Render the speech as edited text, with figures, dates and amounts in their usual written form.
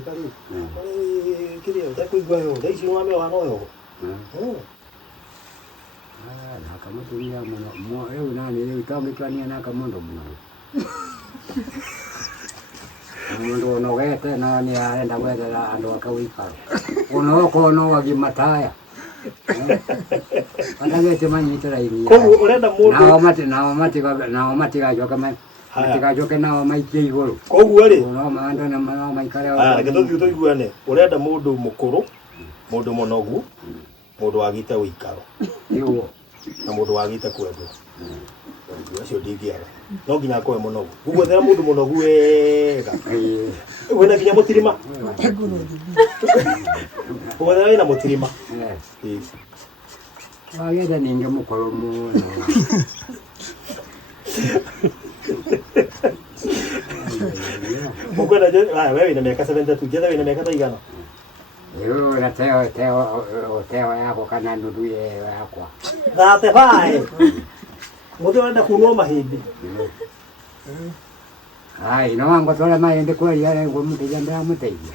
kali kile utakuigwa yo daisi wame wanoyo na kama tulia mwana leo nani leo itamekania na kama ndo mwana ndo nogete na ni aenda kwenda ndo akawika ono wagimataya anagete manyitira ini ko urenda mundu na mati gajo kama matigajoke nao maikie iguru koguo ri no manda na maikare reke tuiguane urenda mundu mukuru mundu monogu mundu wagite uikaro yuo na mundu wagite kwendwo ucio ndingiaga no nginya koe munogu guguthera mundu munogu wega wena nginya mutirima guguthera wena mutirima wagenda ninge mukoro muno ukwenda wewe ina miaka 72 jetha wina miaka taigana yo na teo yako kana ndudu yakwa thate bae muthe wenda kunwa mahindi ai no wango tole mahindi kweli yale ngomutija nda muteithia